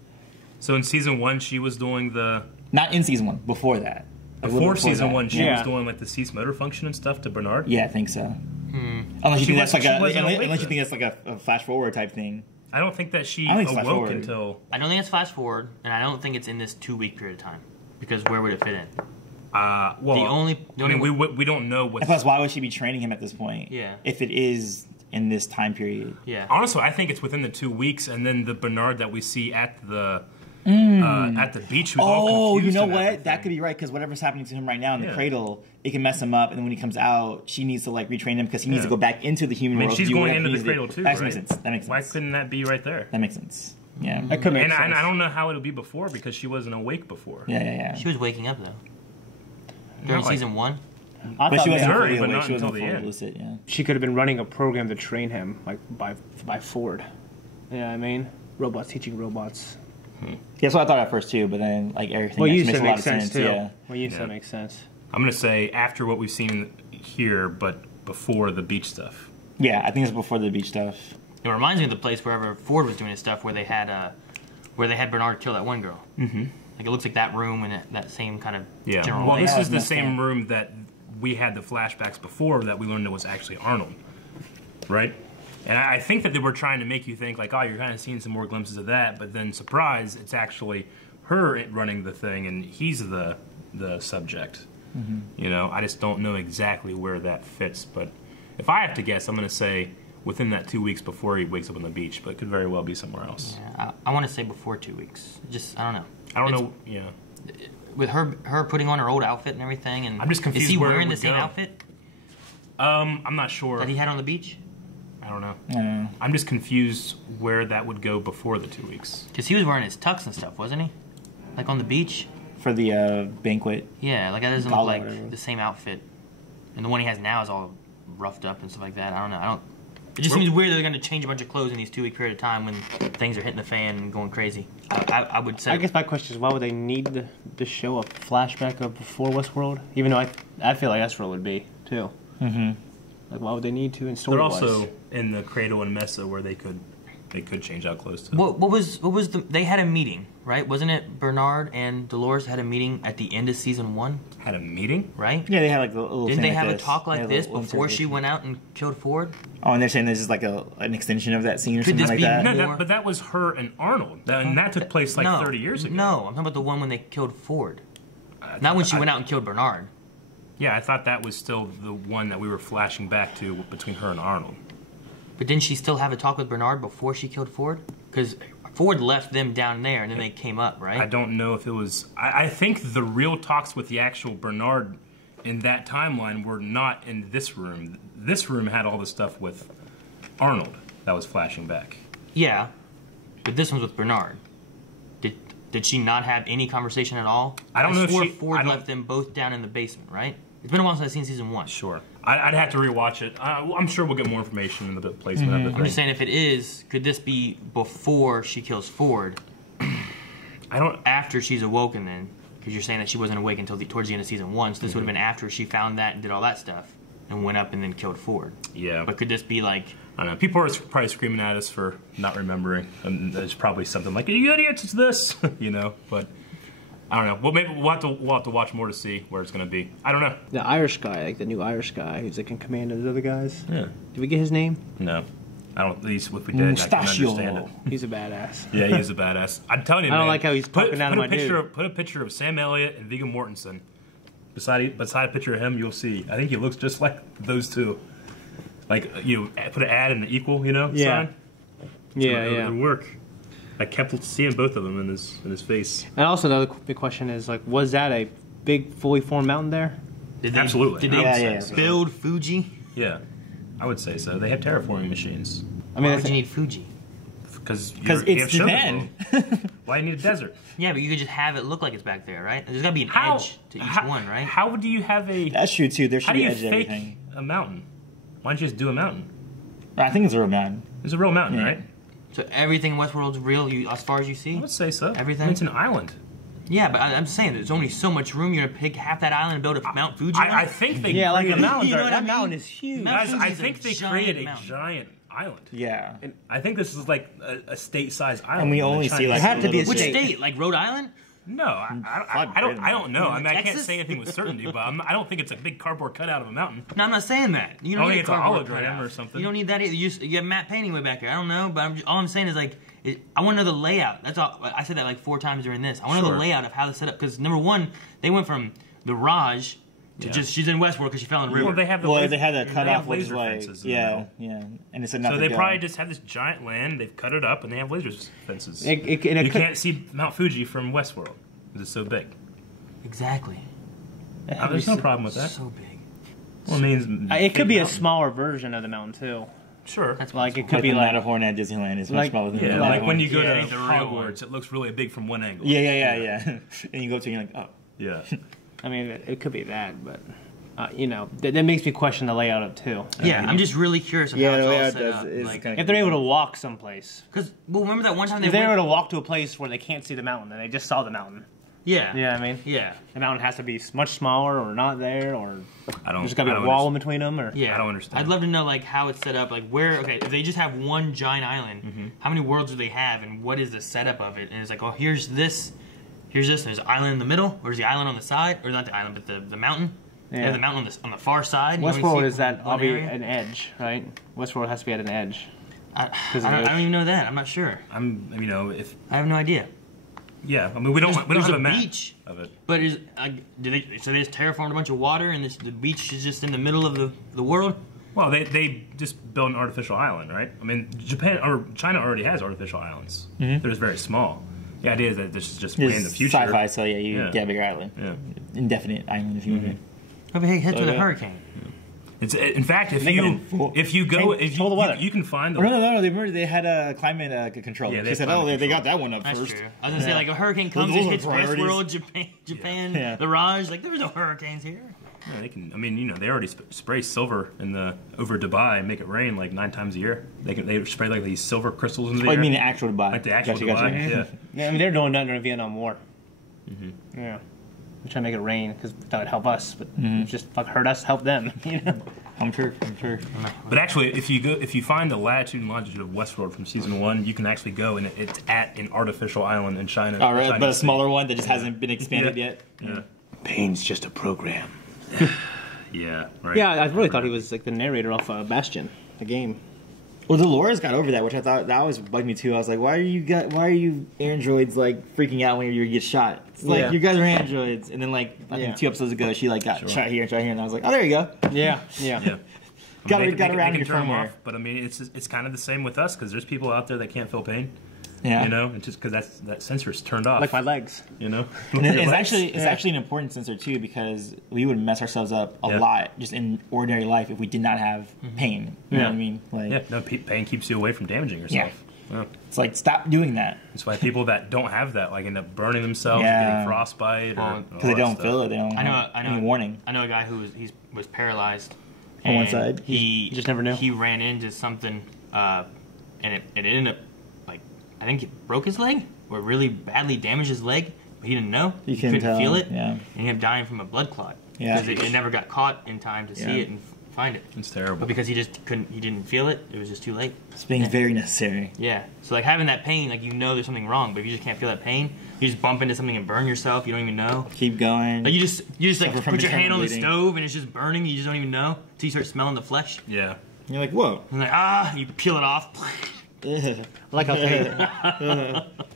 So in season 1, she was doing the. Not in season 1. Before that. Like, Before season that. 1, she Yeah. was doing like the cease motor function and stuff to Bernard. Yeah, I think so. Unless you think that's like unless you think that's like a flash forward type thing. I don't think that she I think it's flash awoke forward. until. I don't think it's fast forward, and I don't think it's in this 2-week period of time. Because where would it fit in? Well, we don't know what. Plus, why would she be training him at this point? Yeah. If it is in this time period. Yeah. Honestly, I think it's within the 2 weeks, and then the Bernard that we see at the beach. Who's all Oh, confused you know and what? everything. That could be right because whatever's happening to him right now in the Yeah. cradle, it can mess him up. And then when he comes out, she needs to like retrain him because he needs to Yeah. go back into the human I mean, world. she's to do going whatever into he the needs to cradle do. too. That right? makes sense. That makes sense. Why couldn't that be right there? That makes sense. Yeah. That could make And sense. I don't know how it'll be before because she wasn't awake before. Yeah. She was waking up, though. During Not like- season 1? I But thought she wasn't Missouri, fully but awake. not She wasn't until the fully end. lucid. Yeah. she could have been running a program to train him, like by Ford. You know what I mean? Robots teaching robots. Yeah, that's what I thought at first too. But then like everything Well, else you makes said a lot makes of sense sense. too. Yeah. Well, you said Yeah. makes sense. I'm gonna say after what we've seen here, but before the beach stuff. Yeah, I think it's before the beach stuff. It reminds me of the place wherever Ford was doing his stuff, where they had Bernard kill that one girl. Mm-hmm. Like it looks like that room and that same kind of general. Well, this layout. is the same room that we had the flashbacks before that we learned it was actually Arnold, right? And I think that they were trying to make you think like, oh, you're kind of seeing some more glimpses of that, but then surprise, it's actually her running the thing and he's the subject. Mm-hmm. You know, I just don't know exactly where that fits, but if I have to guess, I'm going to say within that 2 weeks before he wakes up on the beach, but it could very well be somewhere else. Yeah, I want to say before 2 weeks. Just I don't know. I don't know. Yeah. With her putting on her old outfit and everything, and I'm just confused is he where it wearing the would same go. outfit I'm not sure. that he had on the beach? I don't know. I'm just confused where that would go before the 2 weeks. Because he was wearing his tux and stuff, wasn't he? Like on the beach? For the banquet. Yeah, like that doesn't Gala, look like whatever. the same outfit. And the one he has now is all roughed up and stuff like that. I don't know. It just seems weird that they're going to change a bunch of clothes in these 2 week period of time when things are hitting the fan and going crazy. I would say. I guess my question is, why would they need to show a flashback of before Westworld? Even though I feel like that's where it would be too. Mm-hmm. Like, why would they need to? In story They're also in the Cradle and Mesa where they could change out clothes to. What was they had a meeting, right? Wasn't it Bernard and Dolores had a meeting at the end of season 1? Had a meeting? Right? Yeah, they had like a little. Didn't they thing have like a this. talk They like had a this little before she interrogation. went out and killed Ford? Oh, and they're saying this is like an extension of that scene or Could something this like be that. No, but that was her and Arnold, and that took place like No, 30 years ago. No, I'm talking about the one when they killed Ford. Not when she went out and killed Bernard. Yeah, I thought that was still the one that we were flashing back to between her and Arnold. But didn't she still have a talk with Bernard before she killed Ford? Because Ford left them down there and then they came up, right? I don't know if it was. I think the real talks with the actual Bernard in that timeline were not in this room. This room had all the stuff with Arnold that was flashing back. Yeah, but this one's with Bernard. Did she not have any conversation at all? I don't know if swore she- Ford I don't- left them both down in the basement, right? It's been a while since I've seen season 1. Sure. I'd have to rewatch it. I'm sure we'll get more information in the placement of the thing. I'm just saying, if it is, could this be before she kills Ford? I don't. After she's awoken, then, because you're saying that she wasn't awake until towards the end of season 1, so this would have been after she found that and did all that stuff, and went up and then killed Ford. Yeah. But could this be like? I don't know. People are probably screaming at us for not remembering, and there's probably something like, "You idiots! It's this," you know. But I don't know. Well, maybe we'll have to watch more to see where it's going to be. I don't know. The Irish guy, like the new Irish guy, who's like in command of the other guys. Yeah. Did we get his name? No. I don't. At least if we did, I can understand it. He's a badass. Yeah, he is a badass. I'm telling you, I don't man, like how he's talking down to my dude. Put a picture of Sam Elliott and Viggo Mortensen beside a picture of him. You'll see. I think he looks just like those two. Like, you put an ad in the equal, sign. Yeah, It would work. I kept seeing both of them in his face. And also another big question is, like, was that a big, fully formed mountain there? Absolutely. Did they Yeah. build Fuji? Yeah, I would say so. They have terraforming machines. I mean, Why would you need Fuji? Because it's Japan. Why do you need a desert? Yeah, but you could just have it look like it's back there, right? There's got to be an edge to each one, right? How do you have a... That's true, too. There should be How edge do you to fake everything. a mountain? Why don't you just do a mountain? I think it's a real mountain. It's a real mountain, right? So everything in Westworld's real, as far as you see? I would say so. Everything? I mean, it's an island. Yeah, but I'm saying there's only so much room. You're gonna pick half that island and build a Mount Fuji. I think they like the mountains. You know what I That mean? mountain is huge. Guys, I Fuji's think a they giant created a mountain. giant island. Yeah. And I think this is like a state-sized island. And we only see like have to be a Which state. state? Like Rhode Island? No, I don't know. I mean, I can't Texas? say anything with certainty, but I don't think it's a big cardboard cutout of a mountain. No, I'm not saying that. You I don't think need it's a a cardboard hologram cutout. or something. You don't need that either. You have matte painting way back here. I don't know, but all I'm saying is like, I want to know the layout. That's all. I said that like 4 times during this. I want to know the layout of how to set up. Because number one, they went from the Raj to just she's in Westworld because she fell in the river. Well, they have they had that cut off, which is like fences in the middle. and it's So they probably just have this giant land. They've cut it up and they have laser fences. You can't see Mount Fuji from Westworld because it's so big. Exactly. There's no problem with that. So big. Well, it means It could be a smaller version of the mountain too. Sure. That's like it could be the like Matterhorn at Disneyland is much like- smaller than Yeah, the like Matterhorn. when you go to Yeah. the Hogwarts, it looks really big from one angle. Yeah. And you go to it and you're like, oh. Yeah. I mean, it could be that, but you know, that makes me question the layout of it too. Yeah, I'm just really curious of how the it's all layout set does up. is Like, kind If they're able to walk someplace, because remember that one time if they they're went. able to walk to a place where they can't see the mountain and they just saw the mountain, Yeah. you know what I mean? Yeah. The mountain has to be much smaller or not there, or I don't. there's got to I be a don't wall in understand. between them, or Yeah, I don't understand. I'd love to know like how it's set up, like where. Okay, if they just have one giant island, how many worlds do they have, and what is the setup of it? And it's like, oh, here's this, and there's an island in the middle, or is the island on the side, or not the island, but the mountain. Yeah. They have the mountain on the far side. You only Westworld see is that one obviously area. an edge, right? Westworld has to be at an edge. I don't even know that. I'm not sure. If I have no idea. yeah, I mean, we don't There's have a a map beach, of it. but is so they just terraformed a bunch of water, and the beach is just in the middle of the world. Well, they just built an artificial island, right? I mean, Japan or China already has artificial islands. They're just very small. The idea is that this is just way in the future. Sci-fi, so you get a bigger island. Yeah. Indefinite island, if you want. Hey, hit with a hurricane. It's in fact, if They you control the weather. you can find the No. They had a climate control. Yeah, they they said, had climate they got control. that one up That's first. true. I was gonna say like a hurricane comes Those and are hits priorities. Westworld, Japan, Yeah. the Raj. Like there was no hurricanes here. Yeah, they can. I mean, they already spray silver over Dubai and make it rain like 9 times a year. They spray like these silver crystals in the Oh, air. you mean the actual Dubai? Like the actual Gotcha. Dubai? Yeah. Yeah, I mean they're doing that during the Vietnam War. Yeah, they're trying to make it rain because that would help us, but it just hurt us, help them. You know. I'm sure. But actually, if you find the latitude and longitude of Westworld from season 1, you can actually go and it's at an artificial island in China. All right, China but a Sea. smaller one that just hasn't been expanded yet. Yeah. Pain's just a program. Yeah. Right. Yeah, I really thought he was like the narrator off Bastion, the game. Well, Dolores got over that, which I thought that always bugged me too. I was like, why are you androids like freaking out when you get shot? It's like you guys are androids, and then like I think 2 episodes ago she like got shot here, and I was like, oh, there you go. Yeah. Got They around can your turn them firmware. off, but I mean, it's kind of the same with us because there's people out there that can't feel pain. Yeah. You know, it's just because that sensor's turned off. Like my legs. You know, And it's actually an important sensor too, because we would mess ourselves up a lot just in ordinary life if we did not have pain. You know what I mean? Like, pain keeps you away from damaging yourself. Yeah. It's like, stop doing that. That's why people that don't have that like end up burning themselves, or getting frostbite, or because they don't feel it. They don't have any warning. I know a guy who was paralyzed on one side. He just never knew. He ran into something, and it ended up like I think it broke his leg or really badly damaged his leg, but he didn't know. He couldn't feel it. Yeah. And he ended up dying from a blood clot. Yeah. Because it never got caught in time to see it and find it. It's terrible. But because he didn't feel it, it was just too late. It's being very necessary. Yeah. So like having that pain, like there's something wrong, but if you just can't feel that pain, you just bump into something and burn yourself. You don't even know. Keep going. Like you just like Suffer from put your hand on the bleeding. stove and it's just burning. You just don't even know until you start smelling the flesh. Yeah. And you're like, whoa. And like you peel it off. I like how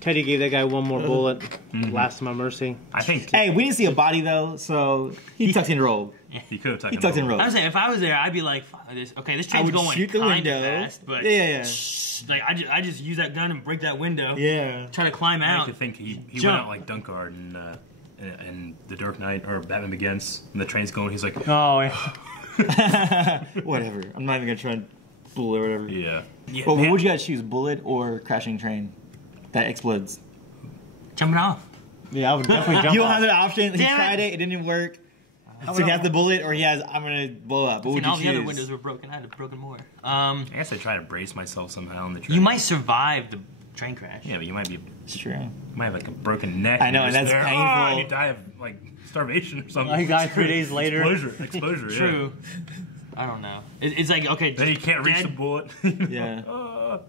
Teddy gave that guy one more bullet. Last of my mercy. I think. Hey, we didn't see a body though, so he tucked and rolled. He could have tucked He tucked and rolled. I was saying if I was there, I'd be like, this train's would going shoot the kind of window. fast, but like I just use that gun and break that window. Yeah. Try to climb I out. like to think he went out like Dunkard and The Dark Knight or Batman Begins, and the train's going. He's like, oh, yeah. Whatever. I'm not even gonna try and fool or whatever. Yeah. Yeah, But what would you guys choose, bullet or crashing train that explodes? Jumping off. Yeah, I would definitely jump You don't off. have that option. He Damn tried it, it didn't work. So he has the bullet, or he has, I'm gonna blow up. What would you all choose? the other windows were broken. I'd have broken more. I guess I try to brace myself somehow on the train. You might survive the train crash. Yeah, but you might be. It's true. You might have like a broken neck. I know, you're and just that's there, painful. and you die of like starvation or something. I die 3 days later. Exposure. True. I don't know. It's like, okay. Then you can't reach the bullet. Yeah.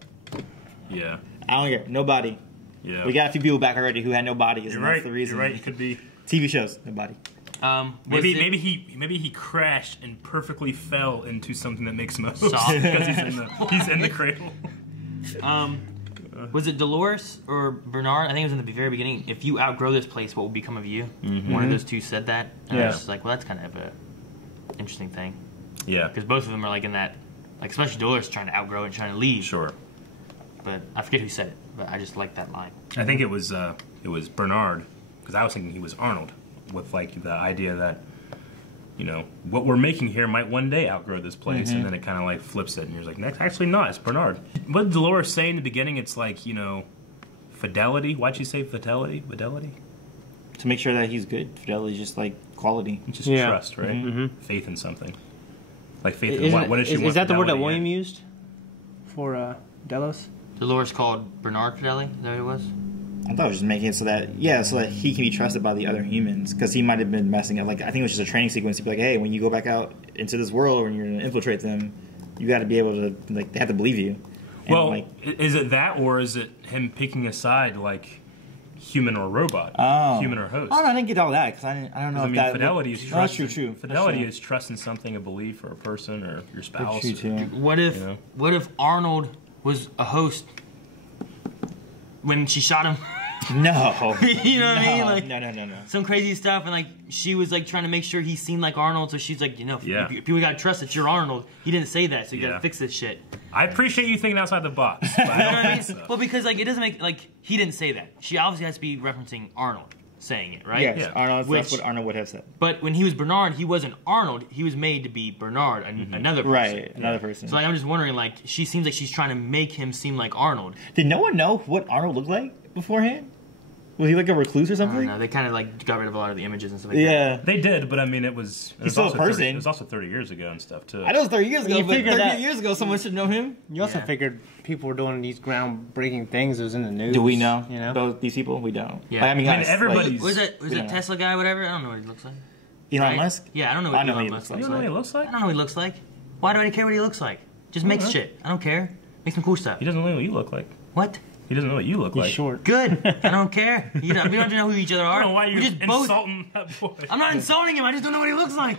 Yeah. I don't care. No body. Yeah. We got a few people back already who had no bodies. You're and that's right. the reason. You're right. It could be. TV shows, no body. Maybe he crashed and perfectly fell into something that makes most Soft. because he's in the cradle. Was it Dolores or Bernard? I think it was in the very beginning. If you outgrow this place, what will become of you? One of those two said that. And I was just like, well, that's kind of a interesting thing. Yeah. Because both of them are like in that, like especially Dolores trying to outgrow it and trying to leave. Sure. But I forget who said it. But I just like that line. I think it was Bernard, because I was thinking he was Arnold, with like the idea that, you know, what we're making here might one day outgrow this place, and then it kind of like flips it, and you're like, next, actually not, it's Bernard. What did Dolores say in the beginning? It's like, you know, fidelity. Why'd she say fidelity? Fidelity? To make sure that he's good. Fidelity is just like quality. It's just trust, right? Faith in something. Like faith in what does she want? Is that the word that fidelity William in? used for Delos? Dolores called Bernard Fidelli? Is that what it was? I thought it was just making it so that, so that he can be trusted by the other humans. Because he might have been messing up. Like, I think it was just a training sequence. He'd be like, hey, when you go back out into this world and you're going to infiltrate them, you got to be able to, like, they have to believe you. And Well, like, is it that, or is it him picking a side, like human or robot? Human or host? I didn't get all that, because I don't know if I mean, that... fidelity is trust. No, that's true. Fidelity is trust in something, a belief, or a person, or your spouse. That's true, too. What if Arnold was a host when she shot him? No. You know what I mean? Like, No. some crazy stuff, and like she was like trying to make sure he seemed like Arnold, so she's like, you know, people gotta trust that you're Arnold. He didn't say that, so you gotta fix this shit. I appreciate you thinking outside the box. But I don't think so. Well, because like it doesn't make like he didn't say that. She obviously has to be referencing Arnold saying it, right? Yes, Arnold. That's what Arnold would have said. But when he was Bernard, he wasn't Arnold. He was made to be Bernard, another person. Right, another person. So like, I'm just wondering, like, she seems like she's trying to make him seem like Arnold. Did no one know what Arnold looked like beforehand? Was he like a recluse or something? No, they kind of like got rid of a lot of the images and stuff like that. Yeah. They did, but I mean, it was He's still a person. It was also 30 years ago and stuff, too. I know it was 30 years ago, You but figured 30 years ago, someone should know him. You also figured people were doing these groundbreaking things. It was in the news. Do we know? You know? These people? We don't. Yeah. Like, I mean, guys, everybody's... Was it Tesla guy, whatever? I don't know what he looks like. Elon Musk? Yeah, I don't know what Elon Musk You don't know what he looks like? I don't know what he looks like. Why do I care what he looks like? Just makes shit. I don't care. Make some cool stuff. He doesn't know what you look like. What? He doesn't know what you look like. He's short. Good. I don't care. We don't have to know who each other are. I don't know why you're just insulting that boy. I'm not insulting him. I just don't know what he looks like.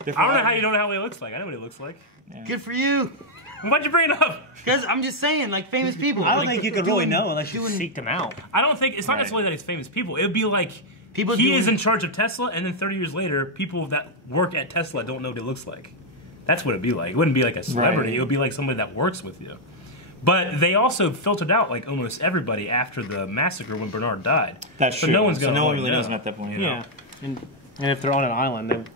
I don't know how you don't know how he looks like. I know what he looks like. Yeah. Good for you. Why'd you bring it up? Because I'm just saying, like, famous people. I don't like, think you could really know unless you seeked him out. I don't think... It's not necessarily that he's famous people. It would be like... People he is in charge of Tesla, and then 30 years later, people that work at Tesla don't know what he looks like. That's what it'd be like. It wouldn't be like a celebrity. Right. It would be like somebody that works with you. But they also filtered out like almost everybody after the massacre when Bernard died. That's so true. No one's gonna no one really really know. knows him at that point. Yeah. And if they're on an island,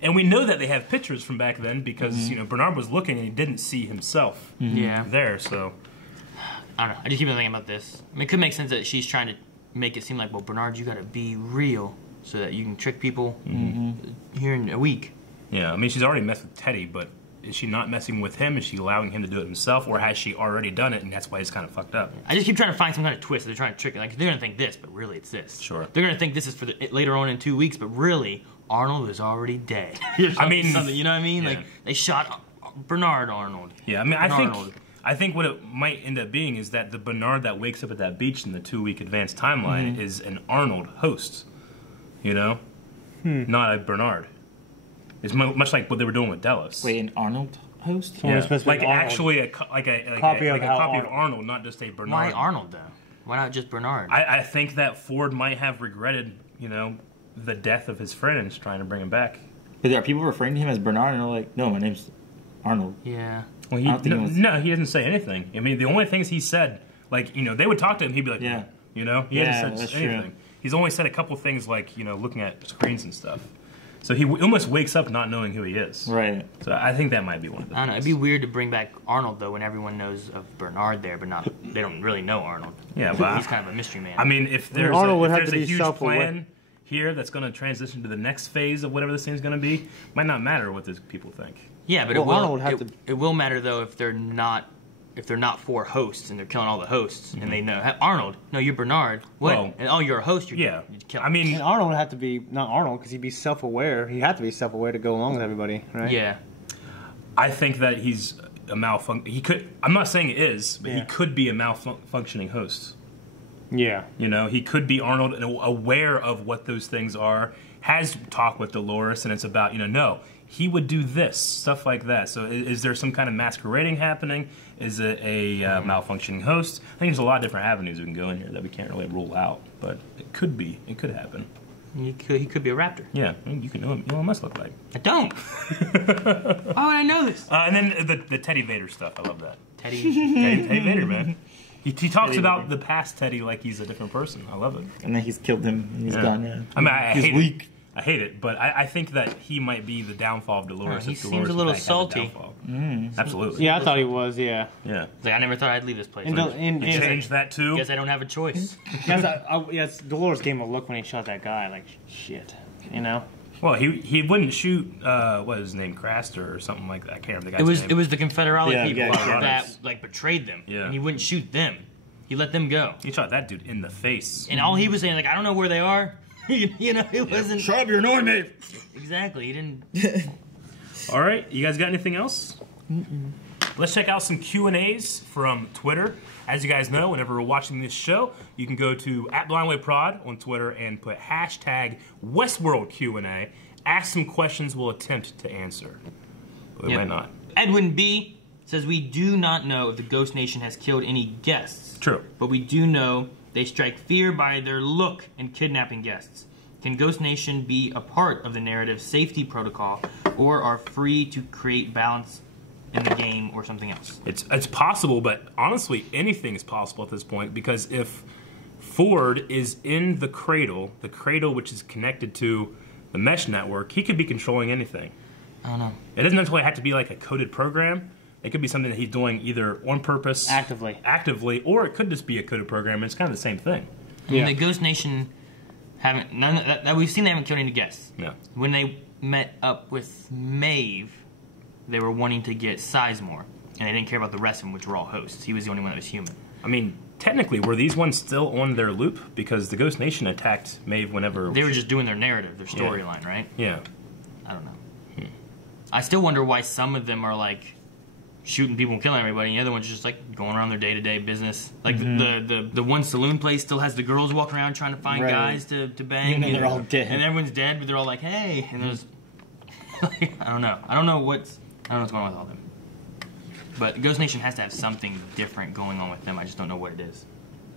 and we know that they have pictures from back then because you know Bernard was looking and he didn't see himself there. So I don't know. I just keep thinking about this. I mean, it could make sense that she's trying to make it seem like, well, Bernard, you got to be real so that you can trick people here in a week. Yeah, I mean, she's already messed with Teddy, but is she not messing with him? Is she allowing him to do it himself, or has she already done it and that's why it's kind of fucked up? I just keep trying to find some kind of twist. They're trying to trick it. Like, they're going to think this, but really it's this. Sure. They're going to think this is for later on in 2 weeks, but really, Arnold is already dead. I mean... you know what I mean? Yeah. Like, they shot Bernard Arnold. Yeah, I mean, I think what it might end up being is that the Bernard that wakes up at that beach in the 2-week advanced timeline is an Arnold host, you know? Not a Bernard. It's much like what they were doing with Delos. Wait, an Arnold host? Yeah, like actually a copy of Arnold, not just a Bernard. Why Arnold, though? Why not just Bernard? I think that Ford might have regretted, you know, the death of his friend and is trying to bring him back. But there are people referring to him as Bernard and they're like, no, my name's Arnold. Yeah. Well, no, he didn't say anything. I mean, the only things he said, like, you know, they would talk to him, he'd be like, yeah. You know? He hadn't said anything. He's only said a couple things like, you know, looking at screens and stuff. So he almost wakes up not knowing who he is. Right. So I think that might be one of the I don't know. It'd be weird to bring back Arnold though, when everyone knows of Bernard there, but they don't really know Arnold. Yeah, but he's kind of a mystery man. I mean, if there's a huge plan here that's going to transition to the next phase of whatever this thing's going to be, might not matter what those people think. Yeah, but it will matter though if they're not four hosts and they're killing all the hosts and they know Arnold. No, you're Bernard. What? Well, and you're a host. You'd kill. I mean, and Arnold would have to be not Arnold because he'd be self-aware. He'd have to be self-aware to go along with everybody, right? Yeah. I think that he's a He could. I'm not saying it is, but he could be a malfunctioning host. Yeah. You know, he could be Arnold and aware of what those things are. Has talked with Dolores, and it's about no. He would do this, stuff like that. So is there some kind of masquerading happening? Is it a malfunctioning host? I think there's a lot of different avenues we can go in here that we can't really rule out, but it could be. It could happen. He could be a raptor. Yeah, you can know what he must look like. I don't. How would I know this? And then the Teddy Vader stuff. I love that. Teddy Vader, man. He talks about the past Teddy like he's a different person. I love it. And then he's killed him and he's gone. Yeah. I mean, he's weak. I hate it, but I think that he might be the downfall of Dolores. He seems a little salty. Absolutely. Yeah, I thought he was. Yeah. Yeah. Like, I never thought I'd leave this place. And change that too. Guess I don't have a choice. Yes, Dolores gave him a look when he shot that guy. Like shit, Well, he wouldn't shoot what was his name, Craster or something like that. I can't remember the guy's name. It was the Confederate people that betrayed them. Yeah. And he wouldn't shoot them. He let them go. He shot that dude in the face. And all he was saying, like, I don't know where they are. It wasn't. Shut up, you're annoying me. Exactly. He didn't. All right, you guys got anything else? Let's check out some Q&As from Twitter. As you guys know, whenever we're watching this show, you can go to @BlindWayProd on Twitter and put #Westworld Q&A. Ask some questions we'll attempt to answer. We might not. Edwin B. says, we do not know if the Ghost Nation has killed any guests. True. But we do know they strike fear by their look and kidnapping guests. Can Ghost Nation be a part of the narrative safety protocol or are free to create balance in the game or something else? It's possible, but honestly, anything is possible at this point because if Ford is in the cradle which is connected to the mesh network, he could be controlling anything. I don't know. It doesn't necessarily have to be like a coded program. It could be something that he's doing either on purpose, actively, or it could just be a coded program. And it's kind of the same thing. Yeah. The Ghost Nation we've seen they haven't killed any guests. Yeah. When they met up with Maeve, they were wanting to get Sizemore, and they didn't care about the rest of them, which were all hosts. He was the only one that was human. I mean, technically, were these ones still on their loop? Because the Ghost Nation attacked Maeve whenever... They were just doing their narrative, their storyline, right? Yeah. I don't know. I still wonder why some of them are, like, shooting people and killing everybody, and the other ones are just, like, going around their day-to-day business. Like, the one saloon place still has the girls walking around trying to find guys to bang. And they're all dead. And everyone's dead, but they're all like, hey. And there's... I don't know. I don't know what's going on with all of them. But Ghost Nation has to have something different going on with them. I just don't know what it is.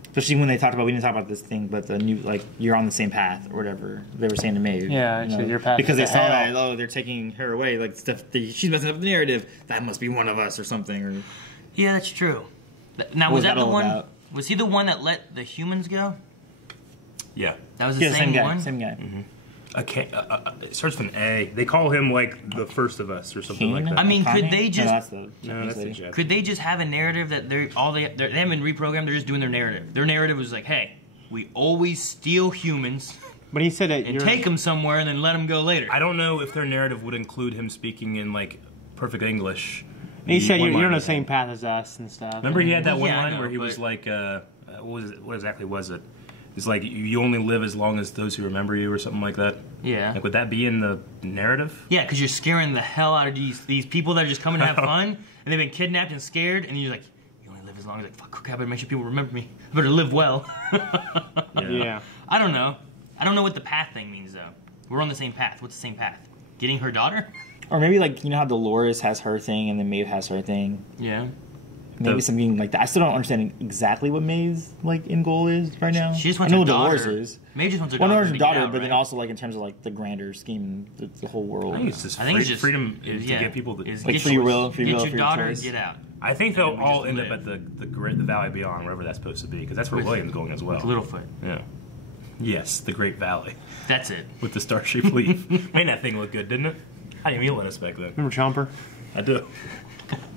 Especially when they talked about, we didn't talk about this thing, but the new, like, you're on the same path or whatever they were saying to Maeve. Yeah, your path. Because they saw that, they're taking her away, like, stuff, she's messing up the narrative. That must be one of us or something. Or yeah, that's true. Now, was that the one? Was he the one that let the humans go? Yeah. That was the same one? Same guy. Mm-hmm. It starts with an A. They call him like the first of us or something like that. I mean, could they just? No, that's the Japanese. Could they just have a narrative that they haven't been reprogrammed? They're just doing their narrative. Their narrative was like, hey, we always steal humans. But he said that and take them somewhere and then let them go later. I don't know if their narrative would include him speaking in like perfect English. He said you're on the same path as us and stuff. Remember, he had that one line where he was like, what exactly was it? It's like, you only live as long as those who remember you or something like that. Yeah. Like, would that be in the narrative? Yeah, because you're scaring the hell out of these people that are just coming to have fun, and they've been kidnapped and scared, and you're like, you only live as long as, like, fuck, I better make sure people remember me. I better live well. Yeah. I don't know. I don't know what the path thing means, though. We're on the same path. What's the same path? Getting her daughter? Or maybe, like, you know how Dolores has her thing and then Maeve has her thing? Yeah. Maybe something like that. I still don't understand exactly what Maeve's like end goal is right now. She just wants her daughter. Dolores is. Maeve just wants her daughter. Her daughter, but then also like in terms of like the grander scheme, the whole world. I think it's just freedom to get people to like free will, get your daughter and get out. I think they'll all end up at the Valley Beyond, wherever that's supposed to be, because that's where William's going as well. With Littlefoot. Yeah. Yes, the Great Valley. That's it. With the star-shaped leaf. Man, that thing looked good, didn't it? I didn't even lettuce back then. Remember Chomper? I do.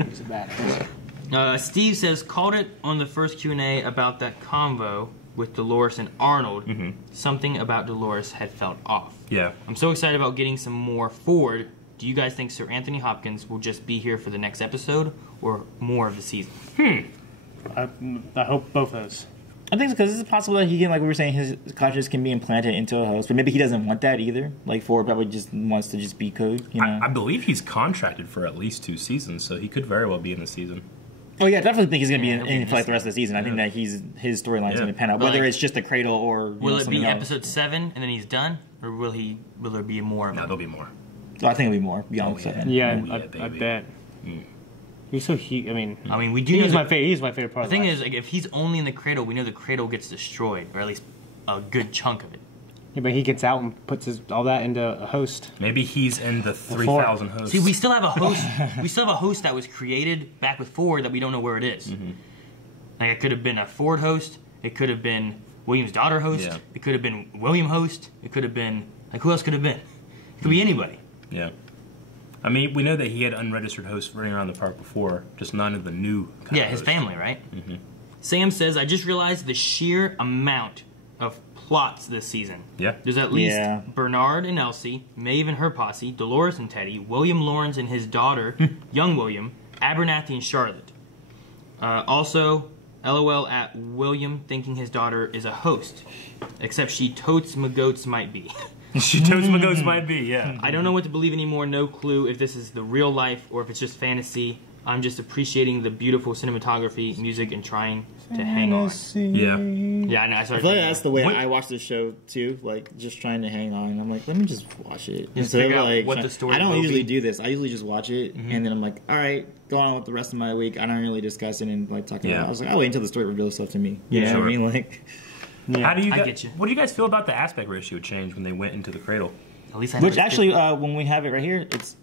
He's a badass. Steve says, called it on the first Q&A about that convo with Dolores and Arnold. Something about Dolores had felt off. Yeah. I'm so excited about getting some more Ford. Do you guys think Sir Anthony Hopkins will just be here for the next episode or more of the season? I hope both of those. I think because it's possible that he can, like we were saying, his consciousness can be implanted into a host, but maybe he doesn't want that either. Like Ford probably just wants to just be code. You know? I believe he's contracted for at least 2 seasons, so he could very well be in the season. Oh yeah, I definitely think he's going to be in for like the rest of the season. I think that his storyline's going to pan out, whether it's just a cradle or will it be else. episode 7 and then he's done, or will there be more? No, there'll be more. Oh, I think it'll be more beyond 7. Yeah, I bet. He's so huge. I mean, we do. He's my favorite. He's my favorite part. The thing is, like, if he's only in the cradle, we know the cradle gets destroyed, or at least a good chunk of it. Yeah, but he gets out and puts all that into a host. Maybe he's in the 3,000 hosts. See, we still have a host. We still have a host that was created back with Ford that we don't know where it is. Like, it could have been a Ford host. It could have been William's daughter host. Yeah. It could have been William host. It could have been, like, who else could have been? It could be anybody. Yeah. I mean, we know that he had unregistered hosts running around the park before, just none of the new kind of his hosts. family, right? Sam says, I just realized the sheer amount of plots this season. Yeah. There's at least Bernard and Elsie, Maeve and her posse, Dolores and Teddy, William Lawrence and his daughter, young William, Abernathy and Charlotte. Also, LOL at William thinking his daughter is a host, except she totes McGoats might be. She totes McGoats might be, yeah. I don't know what to believe anymore. No clue if this is the real life or if it's just fantasy. I'm just appreciating the beautiful cinematography, music, and trying to hang on. Yeah. Yeah, I know. I feel like that's the way I watch the show too. Like just trying to hang on. I'm like, let me just watch it. Just figure out what the story. I don't usually do this. I usually just watch it and then I'm like, all right, go on with the rest of my week. I don't really discuss it and like talk about it. I was like, I'll wait until the story reveals stuff to me. You know what I mean? Like. Yeah. How do you I get you. What do you guys feel about the aspect ratio change when they went into the cradle? At least Which actually, when we have it right here, it's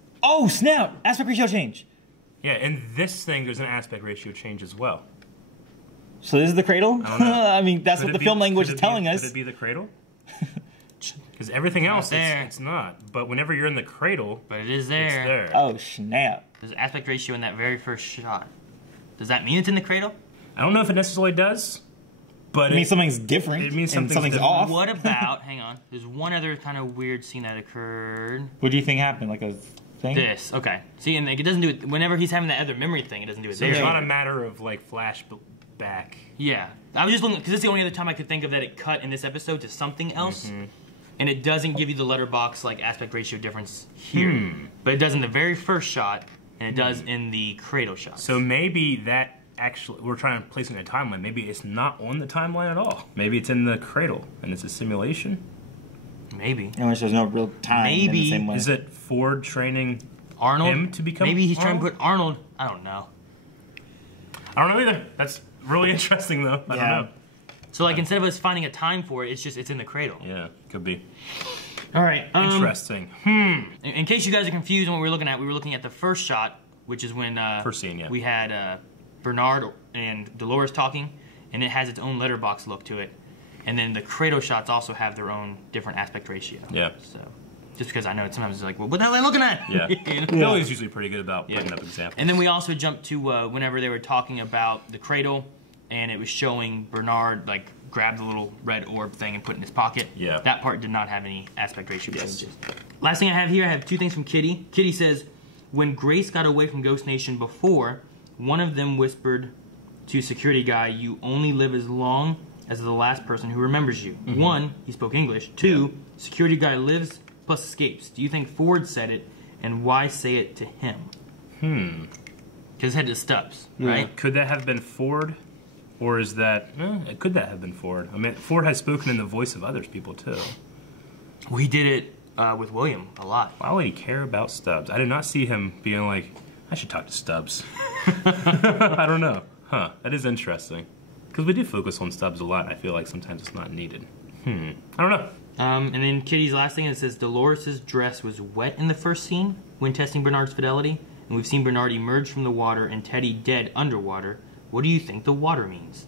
snap! Aspect ratio change. Yeah, in this thing, there's an aspect ratio change as well. So this is the cradle? I don't know. I mean, that's what the film language is telling us. Could it be the cradle? Because everything else, it's not. But whenever you're in the cradle, it is there. It's there. Oh snap! There's an aspect ratio in that very first shot. Does that mean it's in the cradle? I don't know if it necessarily does. But it means something's different. It means something's off. What about, hang on, there's one other kind of weird scene that occurred. What do you think happened? Like a thing? This, okay. See, and it doesn't do it, whenever he's having that other memory thing, it doesn't do it So there. it's not a matter of, like, flashback. Yeah. I was just looking, because it's the only other time I could think of that it cut in this episode to something else. And it doesn't give you the letterbox, like, aspect ratio difference here. But it does in the very first shot, and it does in the cradle shot. So maybe that... Actually, we're trying to place it in a timeline. Maybe it's not on the timeline at all. Maybe it's in the cradle and it's a simulation. Maybe. Unless there's no real time. Maybe. In the same way. Is it Ford training Arnold him to become? Maybe he's Arnold? trying to put Arnold. I don't know. I don't know either. That's really interesting though. I don't know. So like instead of us finding a time for it, it's in the cradle. Yeah, could be. All right. Interesting. In case you guys are confused on what we were looking at the first shot, which is when first scene, yeah. we had Bernard and Dolores talking, and it has its own letterbox look to it. And then the cradle shots also have their own different aspect ratio. Yeah. So, just because I know it sometimes it's like, well, what the hell am I looking at? Yeah. You know? Billy's usually pretty good about putting up examples. And then we also jumped to whenever they were talking about the cradle, and it was showing Bernard like grab the little red orb thing and put it in his pocket. Yeah. That part did not have any aspect ratio changes. Last thing I have here, I have 2 things from Kitty. Kitty says, when Grace got away from Ghost Nation before, one of them whispered to security guy, you only live as long as the last person who remembers you. 1, he spoke English. 2, security guy lives plus escapes. Do you think Ford said it, and why say it to him? Because it had to Stubbs, right? Could that have been Ford? Or is that... could that have been Ford? I mean, Ford has spoken in the voice of others people, too. Well, he did it with William a lot. Why would he care about Stubbs? I did not see him being like, I should talk to Stubbs. I don't know. Huh, that is interesting. Because we do focus on Stubbs a lot, and I feel like sometimes it's not needed. I don't know. And then Kitty's last thing, it says, Dolores' dress was wet in the first scene when testing Bernard's fidelity, and we've seen Bernard emerge from the water and Teddy dead underwater. What do you think the water means?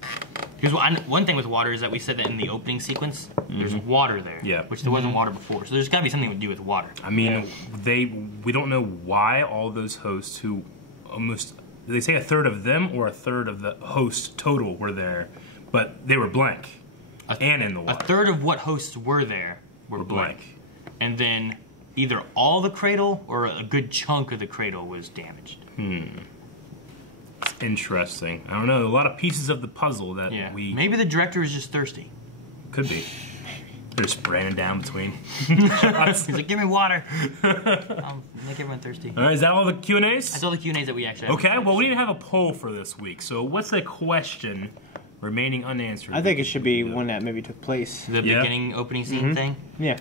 Because one thing with water is that we said that in the opening sequence, there's water there. Yeah. Which there wasn't water before. So there's got to be something to do with water. I mean, we don't know why all those hosts who almost, did they say a third of them or a third of the hosts total were there, but they were blank and in the water. A third of what hosts were there were blank. And then either all the cradle or a good chunk of the cradle was damaged. It's interesting. I don't know. A lot of pieces of the puzzle that we... Maybe the director is just thirsty. Could be. They're just spraying down between. He's like, give me water. I'll make everyone thirsty. All right, is that all the Q&As? That's all the Q&As that we actually have. Okay, well, we didn't have a poll for this week. So what's the question remaining unanswered? I think it should be one that maybe took place. The beginning opening scene thing? Yeah.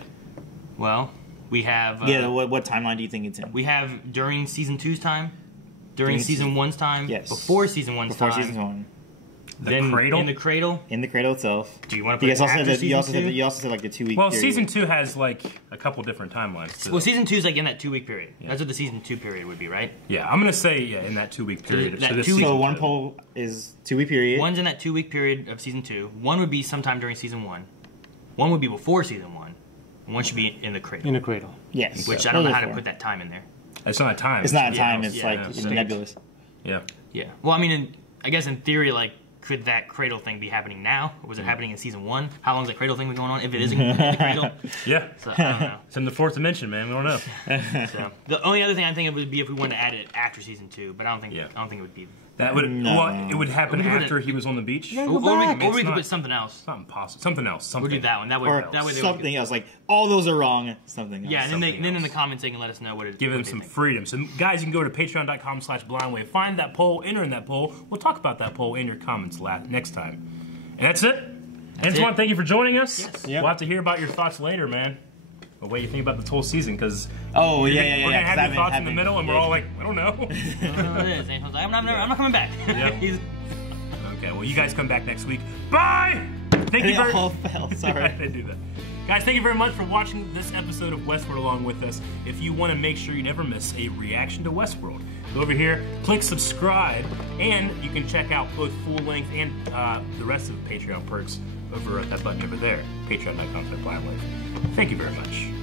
Well, we have... what timeline do you think it's in? We have during Season 2's time, during Season 1's time, before Season 1's time. Before Season 1. The cradle? In the cradle? In the cradle itself. Do you want to put it after Season 2? You also said like the 2-week Well, period. Season 2 has like a couple different timelines. Well, Season 2 is like in that 2-week period. That's what the Season 2 period would be, right? Yeah, I'm going to say, in that 2-week period. So one poll is 2-week period. One's in that 2-week period of Season 2. One would be sometime during Season 1. One would be before Season 1. And one should be in the cradle. In the cradle. Yes. Which I don't know how to put that time in there. It's not a time. It's not a time. It's like nebulous. Yeah. Yeah. Well, I mean, I guess in theory, like, could that cradle thing be happening now? Or was it happening in Season 1? How long is that cradle thing been going on? If it isn't in the cradle? Yeah. So, I don't know. It's in the 4th dimension, man. We don't know. So, the only other thing I think it would be if we wanted to add it after Season 2, but I don't think it would be. That would it would happen after he was on the beach. Or we could put something else. It's not impossible. Something else. Something. We'll do that one. That way. Something else. Like all those are wrong. Something else. Yeah, and then in the comments they can let us know what it is. Give them some freedom. So guys, you can go to patreon.com/blindwave. Find that poll. Enter in that poll. We'll talk about that poll in your comments next time. And that's it. Antoine, thank you for joining us. Yes. We'll have to hear about your thoughts later, man. What you think about this whole season? Because we're gonna have your thoughts in the middle, and we're all like, I don't know. I don't know what it is. Antoine's like, I'm not coming back. Yep. Okay, well, you guys come back next week. Bye. Thank you very much. Sorry, I did do that. Guys, thank you very much for watching this episode of Westworld along with us. If you want to make sure you never miss a reaction to Westworld, go over here, click subscribe, and you can check out both full length and the rest of the Patreon perks over at that button over there, patreon.com/blindwave. Thank you very much.